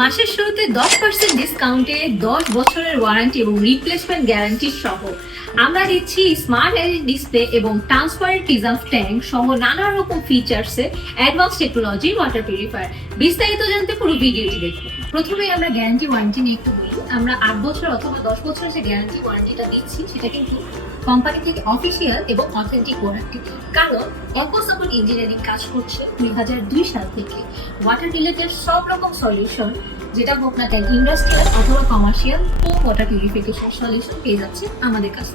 মাসের শুরুতে দশ পার্সেন্ট ডিসকাউন্টে দশ বছরের ওয়ারেন্টি এবং রিপ্লেসমেন্ট গ্যারান্টি সহ। আমরা দিচ্ছি স্মার্ট এলইডি ডিসপ্লে এবং ট্রান্সপারেন্ট টিজাম ট্যাঙ্ক সহ নানা রকম ফিচার্সে অ্যাডভান্স টেকনোলজি ওয়াটার পিউরিফায়ার বিস্তারিত জানতে পুরো ভিডিওটি দেখুন। প্রথমেই আমরা গ্যারান্টি ওয়ারেন্টি নিয়ে একটু আমরা আট বছর অথবা দশ বছরের যে গ্যারান্টি ওয়ারেন্টিটা দিচ্ছি, সেটা কিন্তু কোম্পানি থেকে অফিসিয়াল এবং অথেন্টিক ওয়ারেন্টি কারণ একোসাপোর্ট ইঞ্জিনিয়ারিং কাজ করছে দুই হাজার দুই সাল থেকে। ওয়াটার রিলেটেড সব রকম সলিউশন যেটা হোক না কেন ইন্ডাস্ট্রিয়াল অথবা commercial home water purification solution পেয়ে যাচ্ছে আমাদের কাছে।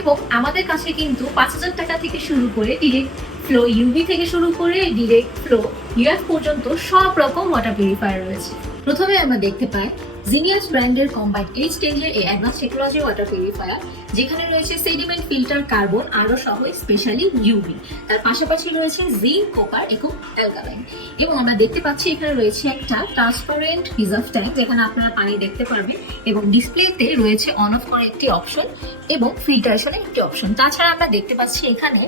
এবং আমাদের কাছে কিন্তু পাঁচ হাজার টাকা থেকে শুরু করে ডিরেক্ট ফ্লো ইউভি থেকে শুরু করে ডিরেক্ট ফ্লো ইউএফ পর্যন্ত সব রকম ওয়াটার পিউরিফায়ার রয়েছে। প্রথমে আমরা দেখতে পাই জিনিয়াস ব্র্যান্ডের কম্বাইন এইট স্টেজের এই অ্যাডভান্স টেকনোলজি ওয়াটার পিউরিফায়ার যেখানে রয়েছে সেডিমেন্ট ফিল্টার কার্বন আরও সহ স্পেশালি ইউভি তার পাশাপাশি রয়েছে জিঙ্ক কোপার এবং অ্যালকালাইন এবং আমরা দেখতে পাচ্ছি এখানে রয়েছে একটা ট্রান্সপারেন্ট রিজার্ভ ট্যাঙ্ক যেখানে আপনারা পানি দেখতে পারবেন। এবং ডিসপ্লেতে রয়েছে অন অফ করার একটি অপশন এবং ফিল্টারেশনের একটি অপশন তাছাড়া আমরা দেখতে পাচ্ছি এখানে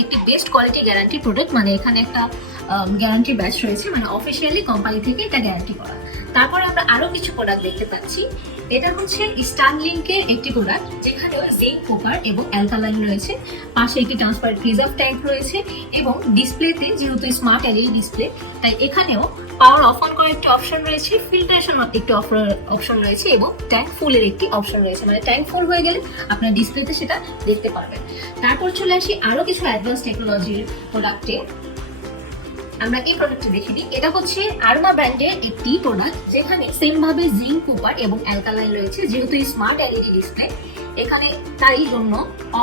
একটি বেস্ট কোয়ালিটি গ্যারান্টি প্রোডাক্ট মানে এখানে একটা গ্যারান্টি ব্যাচ রয়েছে। মানে অফিসিয়ালি কোম্পানি থেকে এটা গ্যারান্টি করা। তারপরে আমরা আরও কিছু প্রোডাক্ট দেখতে পাচ্ছি। এটা হচ্ছে স্টারলিংকের একটি প্রোডাক্ট যেখানে জিঙ্ক কোপার এবং অ্যালকালাইন রয়েছে। পাশে একটি ট্রান্সপারেন্ট রিজার্ভ ট্যাঙ্ক রয়েছে এবং ডিসপ্লেতে যেহেতু স্মার্ট এলইডি ডিসপ্লে তাই এখানেও পাওয়ার অফ অন করার একটি অপশন রয়েছে ফিল্টারেশন একটি অপশন রয়েছে এবং ট্যাঙ্ক ফুলের একটি অপশন রয়েছে। মানে ট্যাঙ্ক ফুল হয়ে গেলে আপনার ডিসপ্লেতে সেটা দেখতে পারবেন। তারপর চলে আসি আরও কিছু অ্যাডভান্স টেকনোলজির প্রোডাক্টে আমরা এই প্রোডাক্টটি দেখে দিই এটা হচ্ছে আরমা ব্র্যান্ডের একটি প্রোডাক্ট যেখানে সেম ভাবে জিঙ্ক কুপার এবং অ্যালকালাইন রয়েছে, যেহেতু স্মার্ট এলইডি ডিসপ্লে এখানে তাই জন্য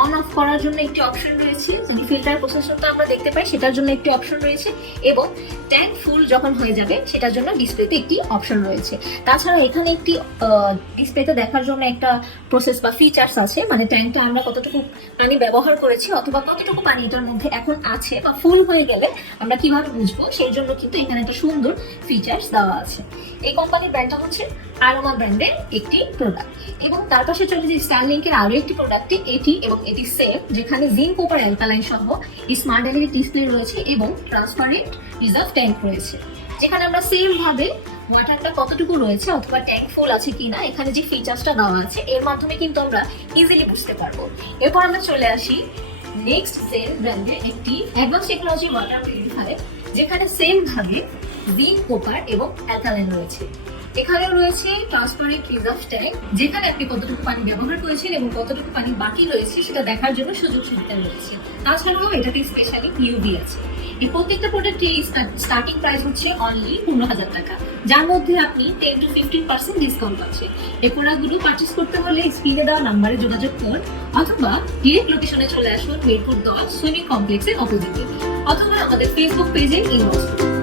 অন অফ করার জন্য একটি অপশন রয়েছে। ফিল্টার প্রসেসরটা আমরা দেখতে পাই, সেটার জন্য একটি অপশন রয়েছে এবং ট্যাঙ্ক ফুল যখন হয়ে যাবে, সেটার জন্য ডিসপ্লেতে একটি অপশন রয়েছে। তাছাড়া এখানে একটি ডিসপ্লেতে দেখার জন্য একটা প্রসেস বা ফিচার্স আছে। মানে ট্যাঙ্কটা আমরা কতটুকু পানি ব্যবহার করেছি অথবা কতটুকু পানি এটার মধ্যে এখন আছে বা ফুল হয়ে গেলে আমরা কীভাবে বুঝব, সেই জন্য কিন্তু এখানে একটা সুন্দর ফিচার্স দেওয়া আছে। এই কোম্পানির ব্র্যান্ডটা হচ্ছে আরোমা ব্র্যান্ডের একটি প্রোডাক্ট এবং তার পাশে চলে যে স্টারলিংকের আরও একটি প্রোডাক্টটি এটি এবং এটি সেম যেখানে জিঙ্ক কোপার অ্যালকালাইন সহ স্মার্ট এলইডি ডিসপ্লে রয়েছে এবং ট্রান্সপারেন্ট রিজার্ভ ট্যাঙ্ক রয়েছে। যেখানে আমরা সেম ভাবে ওয়াটারটা কতটুকু রয়েছে অথবা ট্যাঙ্ক ফুল আছে কিনা, এখানে যে ফিচার্সটা দেওয়া আছে, এর মাধ্যমে কিন্তু আমরা ইজিলি বুঝতে পারব। এরপর আমরা চলে আসি নেক্সট সেল ব্র্যান্ডের একটি অ্যাডভান্স টেকনোলজি ওয়াটার যেখানে সেম ভাবে জিঙ্ক কোপার এবং অ্যালকালাইন রয়েছে। এখানেও রয়েছে ট্রান্সপারেন্ট রিজার্ভ ট্যাঙ্ক, যেখানে আপনি কতটুকু পানি ব্যবহার করেছেন এবং কতটুকু পানি বাকি রয়েছে সেটা দেখার জন্য সুযোগ সুবিধা রয়েছে। তাছাড়াও এটাতে স্পেশালি ইউভি আছে। এই প্রত্যেকটা প্রোডাক্টের স্টার্টিং প্রাইস হচ্ছে অনলি পনেরো হাজার টাকা। যার মধ্যে আপনি ten to fifteen percent discount পাচ্ছেন। এই প্রোডাক্টগুলো পার্চেস করতে হলে স্ক্রিনে দেওয়া নাম্বারে যোগাযোগ করুন, অথবা ডিরেক্ট লোকেশনে চলে আসুন মিরপুর দশ সুইমিং কমপ্লেক্সের অপোজিটে অথবা আমাদের ফেসবুক পেজে ইনবক্স করুন।